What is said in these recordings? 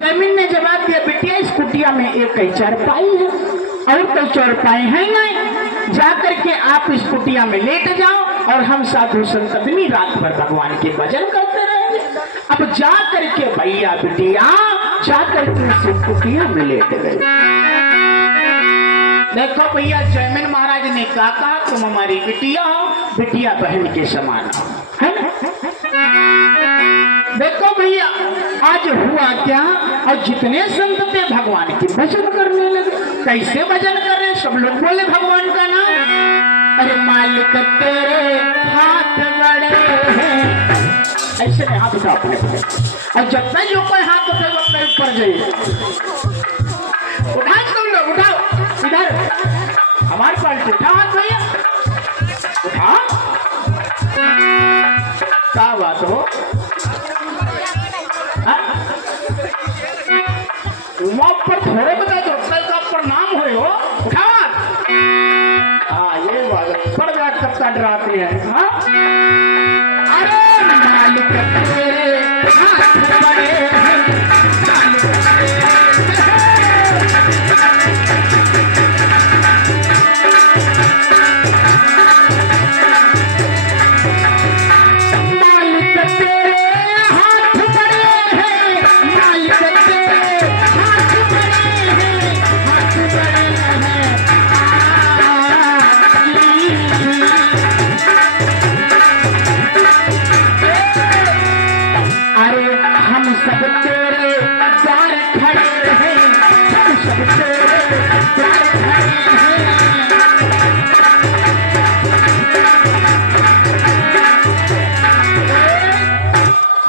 जमीन ने जवाब दिया, बिटिया इस कुटिया में एक ही चारपाई है और कोई चारपाई है नहीं, जाकर के आप इस कुटिया में लेट जाओ और हम साधु संत आदमी रात भर भगवान के भजन करते रहेंगे। अब जा करके भैया बिटिया जा करके उस कुटिया में लेट गए। देखो भैया जयमिन महाराज ने कहा तुम हमारी बिटिया हो, बिटिया बहन के समान हो, है ना। देखो भैया आज हुआ क्या, और जितने संत थे भगवान की भजन करने लगे। कैसे भजन कर रहे, सब लोग बोले भगवान का नाम। अरे मालिक तेरे हाथ बड़े हैं, ऐसे में हाथ उठा अपने, और जब तक जो कोई हाथ उठे वो पैर ऊपर जाइए। उठाओ तुम लोग, उठाओ इधर हमारे पास उठा हाथ भैया, उठा। क्या बात हो, वहां पर थोड़े बता दो, कल का प्रणाम हो, उठाओ। हाँ ये बात पर बैठ सबका डराते हैं। हाँ अरे मालिक तेरे हाथ बड़े हैं,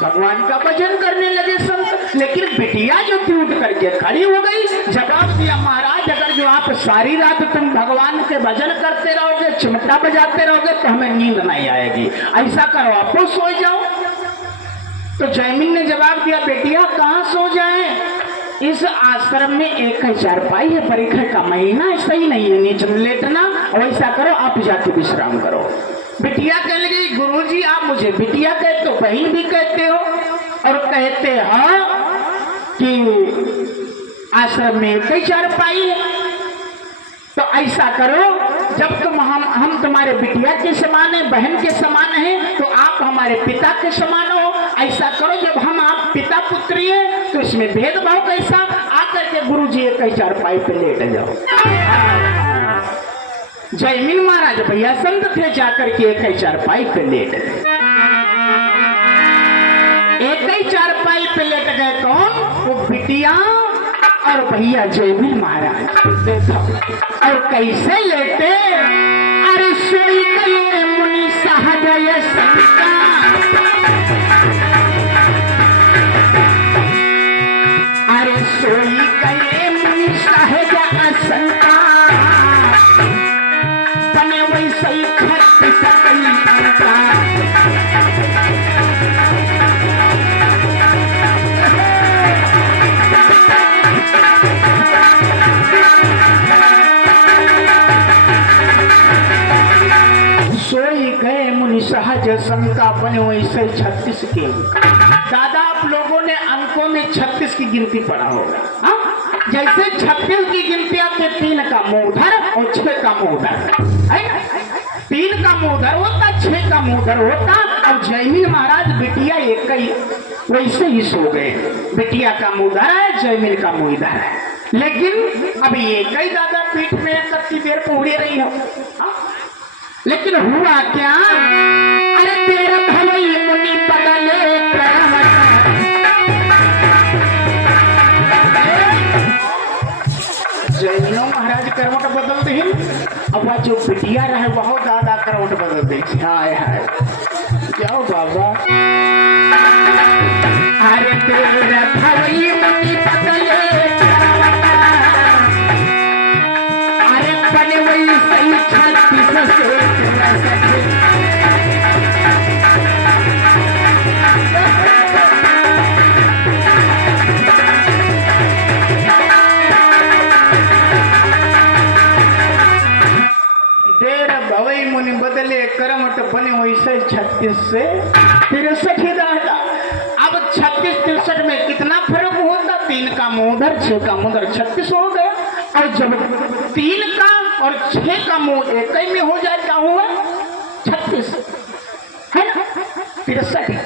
भगवान का भजन करने लगे संत। लेकिन बिटिया जो थी उठ करके खड़ी हो गई, जवाब दिया महाराज अगर जो आप सारी रात तुम भगवान के भजन करते रहोगे, चिमटा बजाते रहोगे तो हमें नींद नहीं आएगी, ऐसा करो आप सो जाओ। तो जयमिन ने जवाब दिया, बेटिया कहाँ सो जाए, इस आश्रम में एक ही चारपाई है, परीक्षा का महीना सही नहीं है नीचे लेटना, और ऐसा करो आप जाके विश्राम करो। बिटिया कहने लगी, गुरुजी आप मुझे बिटिया कहते हो, बहन भी कहते हो, और कहते हैं कि आश्रम में एक ही चारपाई है, तो ऐसा करो जब तुम हम तुम्हारे बिटिया के समान है, बहन के समान है, तो आप हमारे पिता के समान हो। ऐसा करो जब हम आप पिता पुत्री है तो इसमें भेदभाव कैसा, आकर के गुरुजी एक ही चारपाई पे लेट जाओ। जयमिन महाराज भैया संत थे, जाकर के एक ही चारपाई पे लेट गए। एक ही चारपाई पे लेट गए कौन, वो बिटिया और भैया जयमिन महाराज। देखो और कैसे लेटे, अरे सोई गए मुनि सहजय संता, अरे सोई गए मुनि सहज असंता, बने वैसे ही खत सकई का। सोई गए मुनि सहज शंका, बने वैसे 36 के। दादा आप लोगों ने अंकों में 36 की गिनती पढ़ा होगा। हाँ जैसे 36 की गिनती आपके 3 का मूधर और 6 का मूधर है, 3 का मूधर होता, 6 का मूधर होता। और जयमिन महाराज बिटिया एक ही वैसे ही सो गए, बिटिया का मूधर है, जयमिन का मूधर है। लेकिन अभी एक ही दादा पीठ में कत्ती देर पहुड़े रही हो। लेकिन हुआ क्या, अरे तेरा भवई मुनि बदले जयमिनो महाराज करवट बदल दी, अब जो बिटिया रहे बहुत ज्यादा करवट बदल दी। हाय हाय जाओ बाबा, अरे तेरा भवई मुनि बदले, अरे बने वही सही 36 से भवई मुनि बदले करमट बने वैसे 36 से 63 दादा। अब 36 63 में कितना फर्क होता, 3 का मुंह उधर, 6 का मुंह उधर, 36 हो गया। और जब 3 का और 6 का मुंह एक ही में हो जाए क्या हुआ? 36 है ना, 63।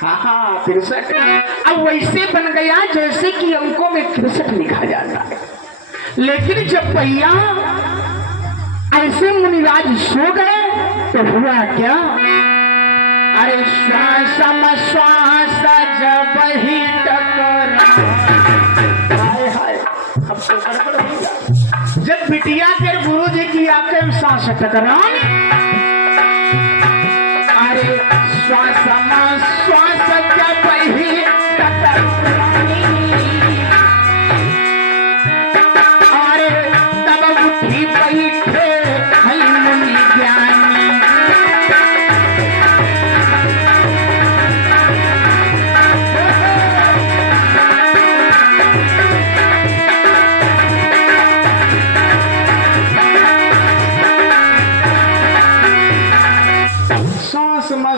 हाँ 63। अब वैसे बन गया जैसे कि अंकों में 63 लिखा जाता है। लेकिन जब भैया ऐसे मुनिराज सो गए तो हुआ क्या? अरे श्वास जब ही टकरा, हाय हाय, अब तो गड़बड़ हो गया। जब बिटिया के गुरु जी की आंखें में सांस टकरान, अरे श्वास जब ही टकरानी, अरे तब उठी बैठे है मुनि ज्ञानी।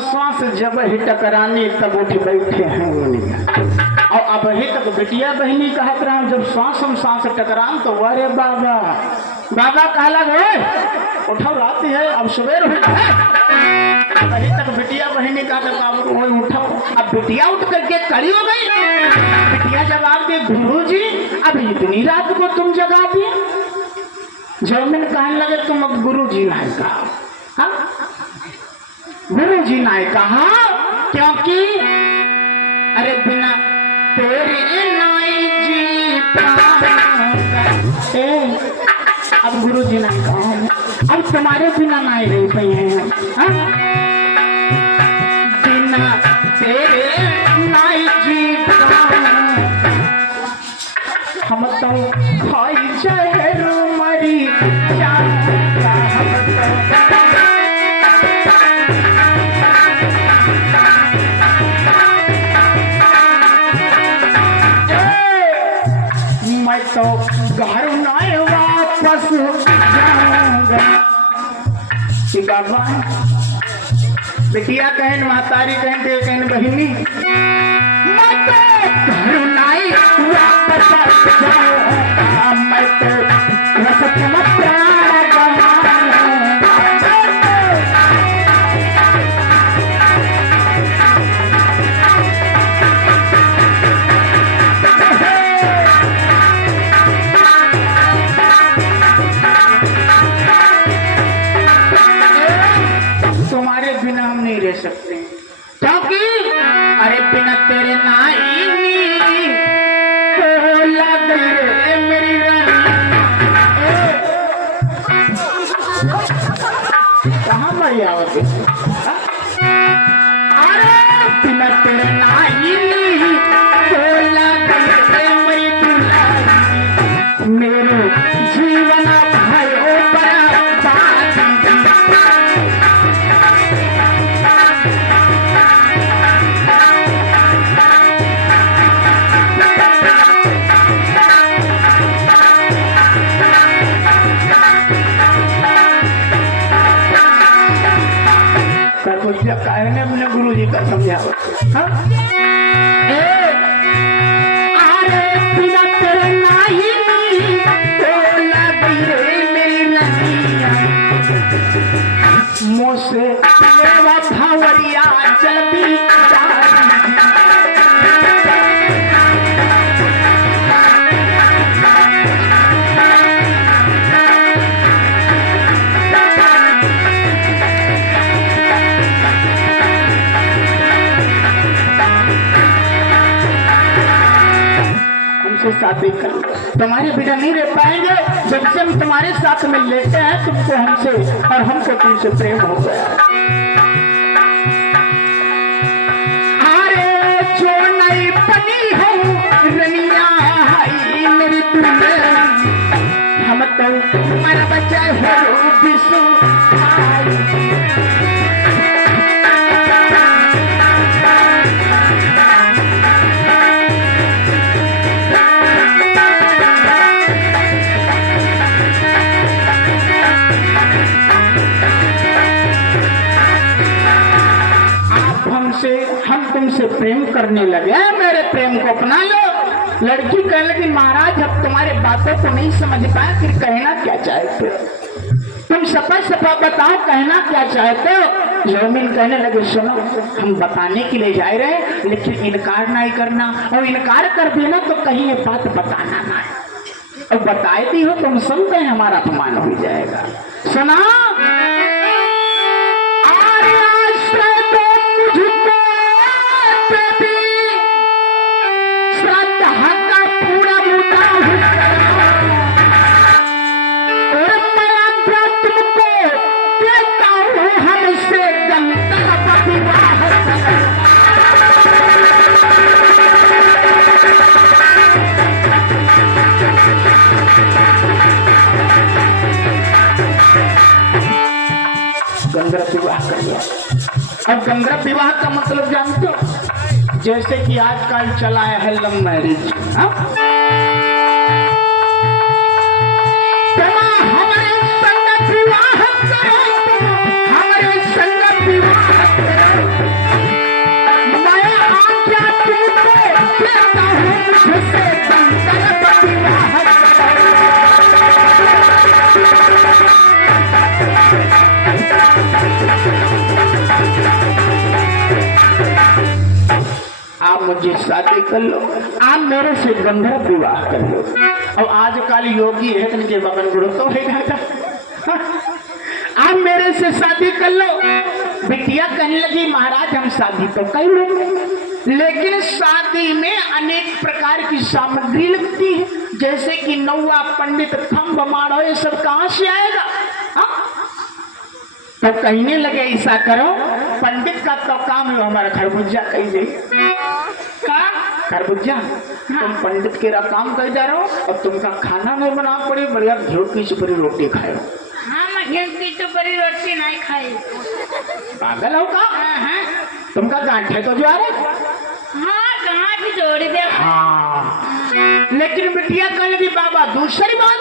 श्वास जब ही टकरानी तब उठ बैठे हैं मुनि। और अब ही तक बिटिया बहनी कहत रहा, जब सांस टकरान तो अरे बाबा बाबा कहला गए उठो, रात है अब सवेर हो है। अभी तक बिटिया बहनी कहते बाबू उठो। अब बिटिया उठ करके खड़ी हो गई। बिटिया जवाब दे, गुरु जी अभी इतनी रात को तुम जगा दिए। जमीन कहने लगे तुम अब गुरु जी ने कहा, हाँ गुरु जी ने कहा, क्योंकि अरे बिना तेरे नाई जीता। अब गुरु जी ने कहा अब तुम्हारे बिना नाई रह पाए हैं, बिना तेरे नाई जीता। हम तो खाई जहर मरी जाऊंगा, मैं तो घर नहीं वापस जाऊंगा। बाबा बिटिया कहन, महतारी कहन, ते कहन बहिनी, मैं तो घर नहीं वापस जाऊंगा, मैं तो रसम प्राण गवाऊंगा। तुम्हारे बिना हम नहीं रह सकते, क्योंकि अरे बिना तेरे नाई तो लग मेरी कहाँ मरी आवत। अरे बिना तेरे नाई तो लग मेरी दुल्हन, मेरे जीवन भयो बर्बाद। कहने अपने गुरु जी का समझाओ, अरे बिना तेरे नाही तो लग मेरी नैया, मुँह से मेरा भावरिया जल्दी शादी कर, तुम्हारे बिना नहीं रह पाएंगे। जब से हम तुम्हारे साथ में लेते हैं तुमको हमसे और हमको तुमसे प्रेम हो गया। अरे जो नई बनी है रनिया हाई मेरी दुल्हन, हम तो तुम्हारा बच्चा हो विष्णु। हम तुमसे प्रेम करने लगे, मेरे प्रेम को अपना लो। लड़की कहने लगी महाराज अब तुम्हारे बातों को नहीं समझ पाया, फिर कहना क्या चाहते हो? तुम सफा सफा बताओ कहना क्या चाहते हो? जमीन कहने लगे सुनो, हम बताने के लिए जा रहे हैं लेकिन इनकार नहीं करना, और इनकार कर देना तो कहीं ये बात बताना ना, और बताए भी हो तुम सुनते हैं हमारा अपमान हो जाएगा। सुना गंधर्व विवाह कर लिया। अब गंधर्व विवाह का मतलब जानते हो? जैसे कि आजकल चला है लव मैरिज। हमारे संगत विवाह करो, हमारे संगत विवाह करो, मैं आज्ञा तुमको देता हूँ, मुझसे गंधर्व विवाह करो। आप मुझे शादी कर लो, आप मेरे से गंधर्व विवाह कर लो। और आजकल योगी है इनके बगन गुरु तो है था, आप मेरे से शादी कर लो। बिटिया कहने लगी महाराज हम शादी तो कर लेंगे, लेकिन शादी में अनेक प्रकार की सामग्री लगती है, जैसे कि नौवा, पंडित, खम्भ, माड़ो, ये सब कहाँ से आएगा? तो कहने लगे ऐसा करो, पंडित का तो काम है हमारा खरबूजा कही दे का खरबूजा, तुम पंडित के काम कर जा रहे हो और तुमका खाना नहीं बना पड़ी, बढ़िया घी की चुपड़ी रोटी खाए। हाँ मैं घी की चुपड़ी रोटी नहीं खाई। पागल हो का? तुमका गांठे तो जो आ रहे। हाँ गांठ जोड़ी दे। हाँ लेकिन बिटिया कहने की बाबा दूसरी बात,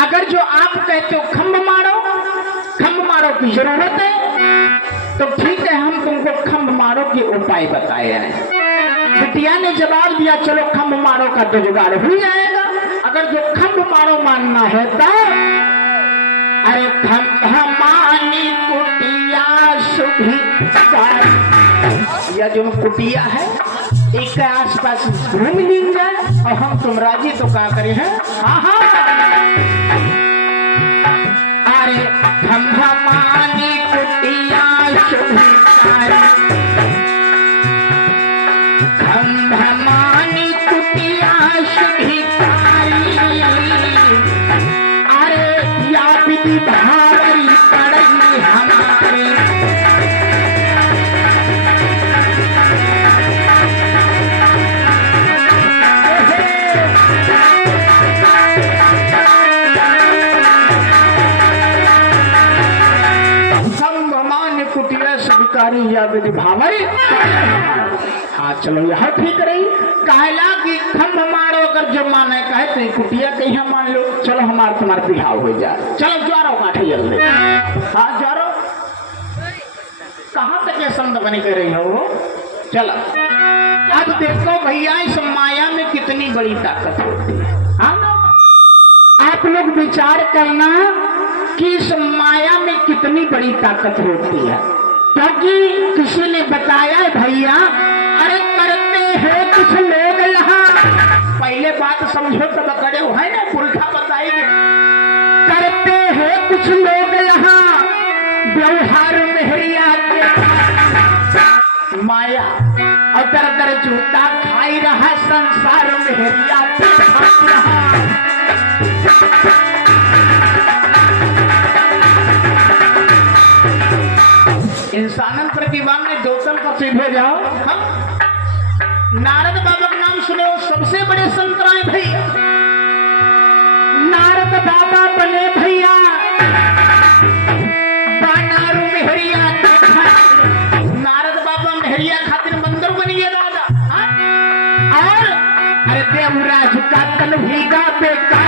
अगर जो आप कहते हो खम्भ मारो की जरूरत है तो ठीक है, हम तुमको खम्भ मारो के उपाय बताए हैं। बिटिया ने जवाब दिया चलो खम्भ मारो का तो जुगाड़ हो जाएगा। अगर जो खम्भ मारो मानना है तो अरे खम्भ मानी कुटिया सुभी, या जो कुटिया है एक के आसपास घूम लेंगे और हम तुम राजी तो क्या करें हैं? हाँ अरे खम्भ मानी कुटिया सुभी, खम्भ मानी कुटिया सुभी, अरे या विधि भारी पड़ेगी हमारे। या विधि भावरी। हाँ चलो यह ठीक रही। कहला कि खम्भ मारो, अगर जो माने कहे तो कुटिया कहीं मान लो, चलो हमारा तुम्हारा बिहाव हो जाए। चलो ज्वारो काठे जल्दी। हाँ ज्वारो कहाँ तक ये शब्द बनी कर रही हो वो? चलो अब देखो भैया इस माया में कितनी बड़ी ताकत होती है। हाँ आप लोग विचार करना कि इस माया में कितनी बड़ी ताकत होती है, क्योंकि किसी ने बताया भैया अरे करते हैं कुछ लोग यहाँ, पहले बात समझो तो बकड़े हो है ना, पुरखा बताएंगे। करते हैं कुछ लोग यहाँ व्यवहार मेहरिया के माया, अगर अगर जूता खाई रहा संसार मेहरिया इंसानन प्रतिभा में दोतन को सीधे जाओ। हम नारद बाबा का नाम सुने हो, सबसे बड़े संतराय भैया नारद बाबा बने भैया बानारू मेहरिया। नारद बाबा मेहरिया खातिर मंदिर बन गया दादा। और अरे देवराज का तन भीगा बेकार